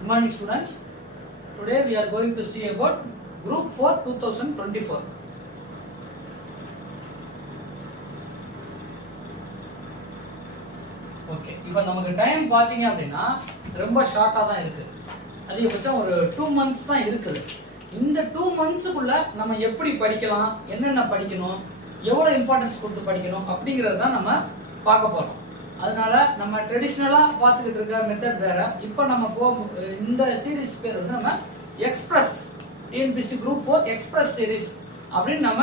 Good morning students. Today we are going to see about Group 4 2024. Okay, இப்போ நமக்கு time பாத்தீங்க அப்படின்னா ரொம்ப ஷார்ட்டா தான் இருக்கு. அதிகபட்சம் ஒரு 2 months தான் இருக்குது. இந்த 2 monthsக்குள்ள நம்ம எப்படி படிக்கலாம், என்னென்ன படிக்கணும், எவ்வளவு இம்பார்ட்டன்ஸ் கொடுத்து படிக்கணும் அப்படிங்கறத தான் நம்ம பார்க்க போறோம். அதனால நம்ம ட்ரெடிஷனலா பார்த்துக்கிட்டு இருக்க மெத்தட் வேற. இப்போ நம்ம இந்த சீரிஸ் பேர் வந்து நம்ம express TNPSC group 4 express series அப்படின்னு நம்ம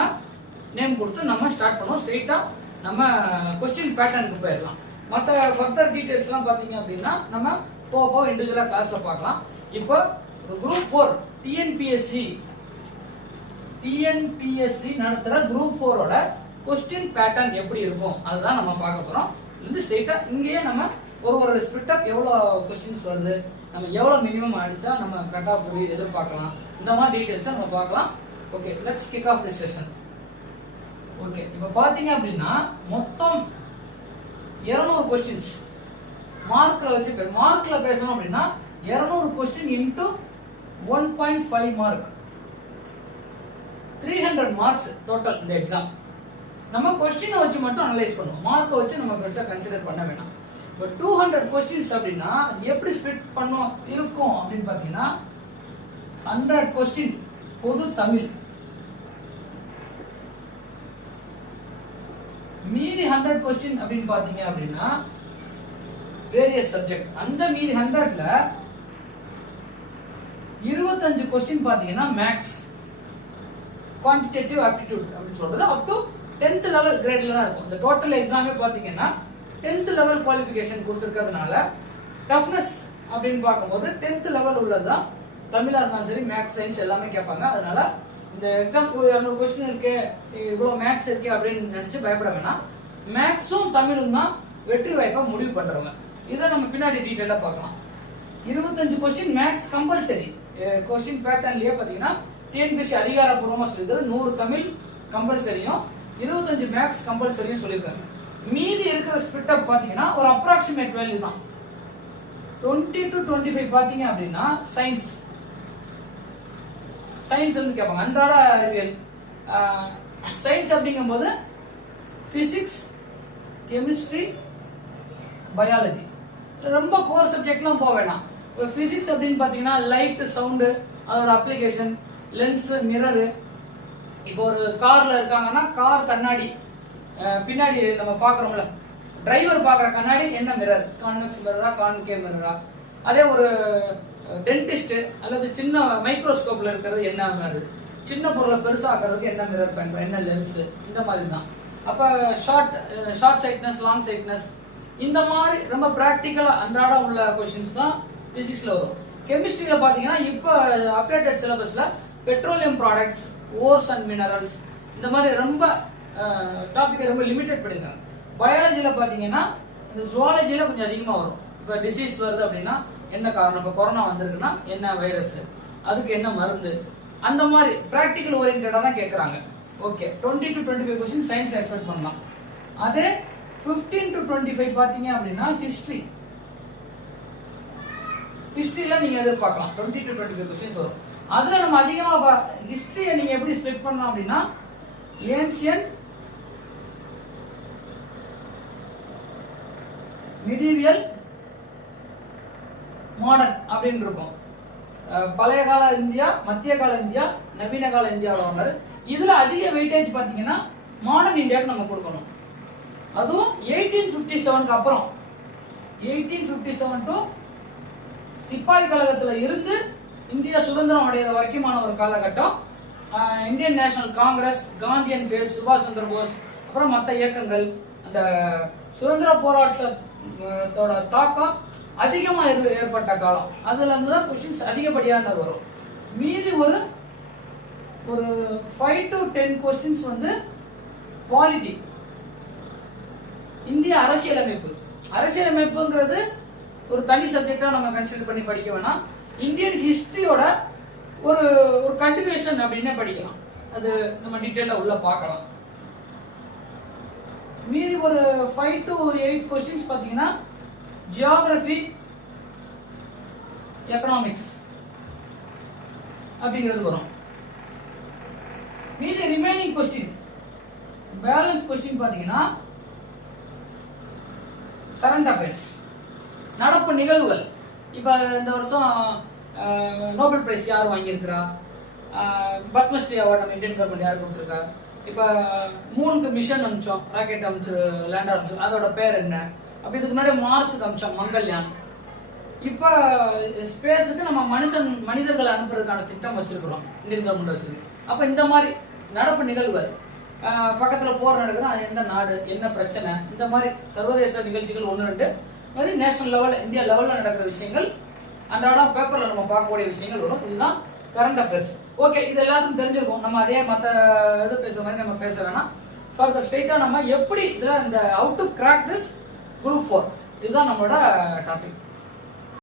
நேம் கொடுத்து நம்ம ஸ்டார்ட் பண்ணுவோம். ஸ்ட்ரெயிட்டா நம்ம கொஸ்டின் பேட்டர்னுக்கு போயிடலாம். மற்ற ஃபர்தர் டீடைல்ஸ்லாம் பார்த்தீங்க அப்படின்னா நம்ம போக இண்டிவிஜுவலா கிளாஸ்ல பார்க்கலாம். இப்போ குரூப் 4 டிஎன்பிஎஸ்சி நடத்துற குரூப் 4 ஓட கொஸ்டின் பேட்டர்ன் எப்படி இருக்கும் அதுதான் நம்ம பார்க்க போறோம். இது ஸ்ட்ரெயிட்டா இங்கேயே நம்ம ஒரு ஸ்பிட் அப் எவ்வளவு கொஸ்டின்ஸ் வருது, நம்ம எவ்வளவு மினிமம் அடிச்சா நம்ம கட் ஆஃப் எதிர்பார்க்கலாம், இந்த மாதிரி டீடைல்ஸ் நம்ம பார்க்கலாம். Okay, let's kick of this session. Okay, இப்போ பாத்தீங்க அப்படின்னா மொத்தம் 200 கொஸ்டின்ஸ் மார்க்ல பேசணும் அப்படின்னா 200 question into 1.5 mark, 300 marks total இந்த எக்ஸாம். நம்ம கொஸ்டினை வச்சு மட்டும் அனலைஸ் பண்ணுவோம், மார்க்கை வச்சு நம்ம பெருசா கன்சிடர் பண்ண வேணாம். இப்போ 200 கொஸ்டின்ஸ் அப்படின்னா எப்படி ஸ்பிட் பண்ணோம் இருக்கும் அப்படின்னு பாத்தீங்கன்னா 100 கொஸ்டின் பொது தமிழ், மீதி 100 கொஸ்டின் அப்படின்னு பாத்தீங்க அப்படின்னா வேரியஸ் சப்ஜெக்ட். அந்த மீதி 100ல 25 கொஸ்டின் பாத்தீங்கன்னா மேக்ஸ், குவான்டிடேட்டிவ் ஆப்டிடியூட் அப்படின்னு சொல்றது அப் டு 10th லெவல் கிரேட்ல தான் இருக்கும். இந்த டோட்டல் எக்ஸாமே பாத்தீங்கன்னா 10th லெவல் குவாலிஃபிகேஷன் கொடுத்திருக்கிறதுனால டஃப்னஸ் அப்படின்னு பார்க்கும்போது 10th லெவல் உள்ளதுதான். தமிழா இருந்தாலும் சரி மேக்ஸ் சயின்ஸ் எல்லாமே கேட்பாங்க. அதனால இந்த எக்ஸாம் ஒரு 200 கொஸ்டின் இருக்கு, இவ்வளவு மேக்ஸ் இருக்கு அப்படின்னு நினைச்சு பயப்பட வேணாம். மேக்ஸும் தமிழும் தான் வெற்றி வாய்ப்பா முடிவு பண்றவங்க. இதை நம்ம பின்னாடி டீடைலா பார்க்கலாம். 25 கொஸ்டின் மேக்ஸ் கம்பல்சரி. கொஸ்டின் பேட்டர்ன்லயே பாத்தீங்கன்னா டிஎன்பிஎஸ்சி அதிகாரப்பூர்வமா சொல்லியிருக்கிறது 100 தமிழ் கம்பல்சரியும் 25 மேக்ஸ் கம்பல்சரியும் சொல்லியிருக்காங்க. மீதி இருக்கிற ஸ்பிட் அப் பாத்தீங்கன்னா ஒரு அப்ராக்சிமேட் வேல்யூ தான். 20 to 25 பாத்தீங்க அப்படின்னா சயின்ஸ் வந்து கேட்பாங்க, அன்றாட அறிவியல். சயின்ஸ் அப்படிங்கும்போது பிசிக்ஸ், கெமிஸ்ட்ரி, பயாலஜி, ரொம்ப கோர் சப்ஜெக்ட்லாம் போக வேண்டாம். இப்போ பிசிக்ஸ் அப்படின்னு பாத்தீங்கன்னா லைட், சவுண்டு, அதோட அப்ளிகேஷன், லென்ஸ், மிரரு. இப்போ ஒரு கார்ல இருக்காங்கன்னா கார் கண்ணாடி பின்னாடி நம்ம பாக்குறோம்ல, டிரைவர் பாக்குற கண்ணாடி என்ன மிரர், கான்வெக்ஸ் மிரரா கான்கேவ் மிரரா. அதே ஒரு டென்டிஸ்ட் அல்லது சின்ன மைக்ரோஸ்கோப்ல இருக்கிறது என்ன மிரர், சின்ன பொருளை பெருசாக்குறதுக்கு என்ன மிரர் பயன்படும், என்ன லென்ஸ், இந்த மாதிரி தான். அப்ப ஷார்ட் சைட்னஸ், லாங் சைட்னஸ், இந்த மாதிரி ரொம்ப பிராக்டிக்கலா அன்றாடம் உள்ள கொஸ்டின்ஸ் தான் பிசிக்ஸ்ல வரும். கெமிஸ்ட்ரியில பாத்தீங்கன்னா இப்ப அப்டேட்டட் சிலபஸ்ல petroleum products, ores and minerals, இந்த மாதிரி ரொம்ப டாபிக் ரொம்ப லிமிடெட் பண்ணிருக்காங்க. பயாலஜில பாத்தீங்கன்னா இந்த ஜுவாலஜில கொஞ்சம் அதிகமா வரும். இப்ப டிசீஸ் வருது அப்படின்னா என்ன காரணம், இப்ப கொரோனா வந்திருக்குன்னா என்ன வைரஸ், அதுக்கு என்ன மருந்து, அந்த மாதிரி பிராக்டிகல் ஓரியன்டா தான் கேட்கறாங்க. Okay, 20 to 25 question science expect பண்ணலாம். அதே 15 to 25 பாத்தீங்க அப்படின்னா ஹிஸ்டரியில நீங்க எதிர்பார்க்கலாம் 20 to 25 கொஸ்டின்ஸ் வரும். அதுல நம்ம அதிகமா ஹிஸ்டரியை நீங்க எப்படி ஸ்ப்ளிட் பண்ணலாம் அப்படின்னா ஏன்ஷியன், மிடிவியல், மாடர்ன் அப்படின்னு இருக்கும். பழைய கால இந்தியா, மத்திய கால இந்தியா, நவீன கால இந்தியாவில் ஒன்று. இதுல அதிக வெயிட்டேஜ் பாத்தீங்கன்னா மாடர்ன் இந்தியாவுக்கு நம்ம கொடுக்கணும். அதுவும் 1857க்கு அப்புறம் 1857 டு சிப்பாய் கழகத்துல இருந்து இந்தியா சுதந்திரம் அடைகிற வரைக்குமான ஒரு காலகட்டம். Indian National Congress, Gandhian phase, சுபாஷ் சந்திர போஸ், அப்புறம் மற்ற இயக்கங்கள், அந்த சுதந்திர போராட்டத்தோட தாக்கம் அதிகமா ஏற்பட்ட காலம். அதுல இருந்து தான் கொஸ்டின்ஸ் அதிகப்படியான வரும். மீதி ஒரு 5 to 10 கொஸ்டின்ஸ் வந்து பாலிட்டி, இந்திய அரசியலமைப்புங்கிறது ஒரு தனி சப்ஜெக்டா நம்ம கன்சிடர் பண்ணி படிக்க வேணாம். இந்தியன் ஹிஸ்டரியோட ஒரு கண்டினியூஷன் அப்படின்னே படிக்கலாம். அது நம்ம டீடைலா உள்ள பார்க்கலாம். மீதி ஒரு 5 to 8 கொஸ்டின்ஸ் பாத்தீங்கன்னா ஜியோகிராஃபி, எக்கனாமிக்ஸ் அப்படிங்கிறது வரும். மீதி ரிமைனிங் கொஸ்டின் பேலன்ஸ் கொஸ்டின் பாத்தீங்கன்னா கரண்ட் அஃபேர்ஸ், நடப்பு நிகழ்வுகள். இப்ப இந்த வருஷம் நோபல் பிரைஸ் யார் வாங்கியிருக்கிறா, பத்மஸ்ரீ அவார்டு நம்ம இந்தியன் கவர்மெண்ட் யார் கொடுத்துருக்கா, இப்ப மூணுக்கு மிஷன் அனுப்பிச்சோம், ராக்கெட் அனுப்பிச்சு லேண்ட் அனுப்பிச்சோம், அதோட பேர் என்ன, அப்ப இதுக்கு முன்னாடி மார்ஸுக்கு அனுப்பிச்சோம் மங்கள்யான். இப்ப ஸ்பேஸுக்கு நம்ம மனிதர்களை அனுப்புறதுக்கான திட்டம் வச்சிருக்கிறோம், இந்தியன் கவர்மெண்ட் வச்சிருக்கு. அப்ப இந்த மாதிரி நடப்பு நிகழ்வுகள், பக்கத்துல போர் நடக்குது, அது எந்த நாடு, என்ன பிரச்சனை, இந்த மாதிரி சர்வதேச நிகழ்ச்சிகள் 1-2, அது நேஷனல் லெவல் இந்தியா லெவல்ல நடக்கிற விஷயங்கள், அன்றாடம் பேப்பர்ல நம்ம பார்க்கக்கூடிய விஷயங்கள் வரும். இதுதான் கரண்ட் அஃபேர்ஸ். ஓகே, இது எல்லாத்துக்கும் தெரிஞ்சிருக்கும். நம்ம அதே மற்ற இது பேசுற மாதிரி நம்ம பேச வேணாம். ஃபர்தர் ஸ்ட்ரைட்டா நம்ம எப்படி இதுல இந்த how to crack this group 4 இதுதான் நம்மளோட டாபிக்.